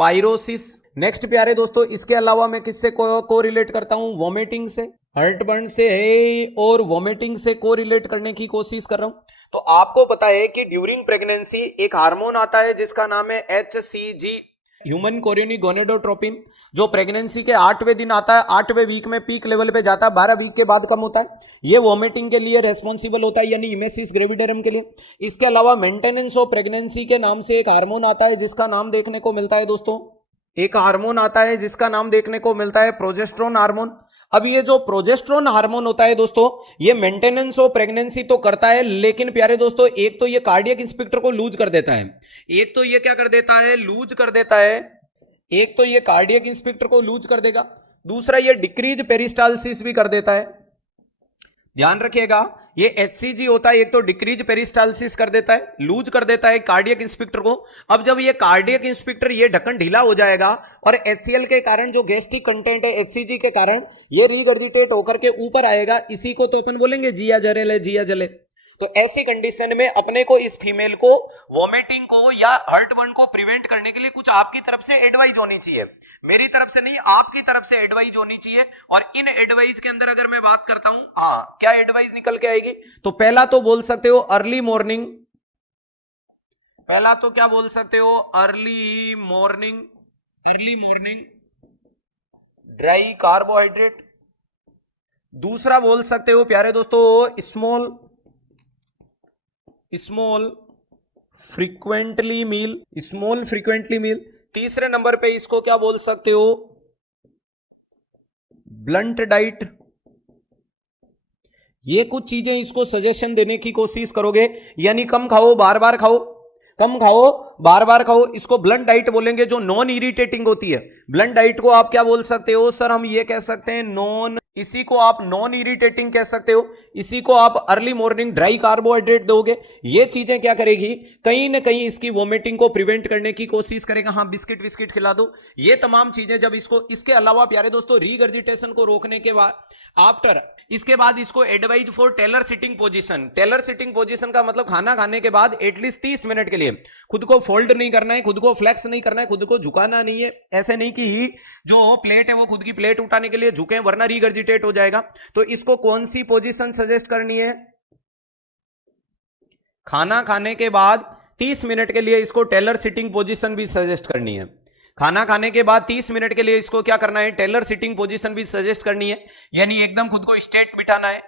Pyrosis. Next प्यारे दोस्तों, इसके अलावा मैं किससे को रिलेट करता हूं? वॉमिटिंग से, हार्टबर्न से है और वॉमिटिंग से को रिलेट करने की कोशिश कर रहा हूं। तो आपको पता है कि ड्यूरिंग प्रेगनेंसी एक हार्मोन आता है जिसका नाम है HCG, ह्यूमन कोरियोनिक गोनेडोट्रोपिन, जो प्रेगनेंसी के 8वें दिन आता है, 8वें वीक में पीक लेवल पे जाता है, 12 वीक के बाद कम होता है। ये वॉमिटिंग के लिए रेस्पॉन्सिबल होता है, यानी इमेसिस ग्रेविडेरम के लिए। इसके अलावा मेंटेनेंस ऑफ प्रेगनेंसी के नाम से एक हार्मोन आता है जिसका नाम देखने को मिलता है दोस्तों, एक हार्मोन आता है जिसका नाम देखने को मिलता है प्रोजेस्टेरोन हार्मोन। अब ये जो प्रोजेस्टेरोन हार्मोन होता है दोस्तों, ये मेंटेनेंस ऑफ प्रेगनेंसी तो करता है, लेकिन प्यारे दोस्तों एक तो ये कार्डियक इंस्पेक्टर को लूज कर देता है, एक तो ये क्या कर देता है? लूज कर देता है। एक तो ये कार्डियक इंस्पेक्टर को लूज कर देगा, दूसरा ये डिक्रीज पेरिस्टालसिस भी कर देता है। ध्यान रखिएगा, ये HCG होता है, एक तो डिक्रीज पेरिस्टालसिस कर देता है, लूज कर देता है कार्डियक इंस्पेक्टर को। अब जब ये कार्डियक इंस्पेक्टर ये ढक्कन ढीला हो जाएगा और HCl के कारण जो गैस्ट्रिक कंटेंट है HCG के कारण ये रीगर्जिटेट होकर के ऊपर आएगा, इसी को तो अपन बोलेंगे जिया जरेले, जिया जले। तो ऐसी कंडीशन में अपने को इस फीमेल को वॉमिटिंग को या हार्टबर्न को प्रिवेंट करने के लिए कुछ आपकी तरफ से एडवाइस होनी चाहिए, मेरी तरफ से नहीं, आपकी तरफ से एडवाइस होनी चाहिए। और इन एडवाइस के अंदर अगर मैं बात करता हूं, हाँ, क्या एडवाइस निकल के आएगी? तो पहला तो बोल सकते हो अर्ली मॉर्निंग, पहला तो क्या बोल सकते हो? Early morning, early morning dry carbohydrate. दूसरा बोल सकते हो प्यारे दोस्तों स्मॉल फ्रीक्वेंटली मील, स्मॉल फ्रीक्वेंटली मील। तीसरे नंबर पे इसको क्या बोल सकते हो? Blunt diet. ये कुछ चीजें इसको सजेशन देने की कोशिश करोगे, यानी कम खाओ बार बार खाओ, कम खाओ बार बार खाओ, इसको ब्लंट डाइट बोलेंगे, जो नॉन इरिटेटिंग होती है। ब्लंट डाइट को आप क्या बोल सकते हो? सर हम ये कह सकते हैं नॉन, इसी को आप नॉन इरिटेटिंग कह सकते हो, इसी को आप अर्ली मॉर्निंग ड्राई कार्बोहाइड्रेट दोगे। ये चीजें क्या करेगी? कहीं ना कहीं इसकी वोमिटिंग को प्रिवेंट करने की कोशिश करेगा। हाँ, बिस्किट विस्किट खिला दो, ये तमाम चीजें जब इसको, इसके अलावा प्यारे दोस्तों रीगर्जिटेशन को रोकने के बाद आफ्टर, इसके बाद इसको advise for tailor sitting position. Tailor sitting position का मतलब खाना खाने के बाद एटलीस्ट 30 मिनट के लिए खुद को फोल्ड नहीं करना है, खुद को फ्लेक्स नहीं करना है, खुद को झुकाना नहीं है। ऐसे नहीं कि जो प्लेट है वो खुद की प्लेट उठाने के लिए झुके, वरना रीगर्जिटेट हो जाएगा। तो इसको कौन सी पोजीशन सजेस्ट करनी है? खाना खाने के बाद 30 मिनट के लिए इसको टेलर सिटिंग पोजीशन भी सजेस्ट करनी है। खाना खाने के बाद 30 मिनट के लिए इसको क्या करना है? टेलर सिटिंग पोजीशन भी सजेस्ट करनी है, यानी एकदम खुद को स्ट्रेट बिठाना है।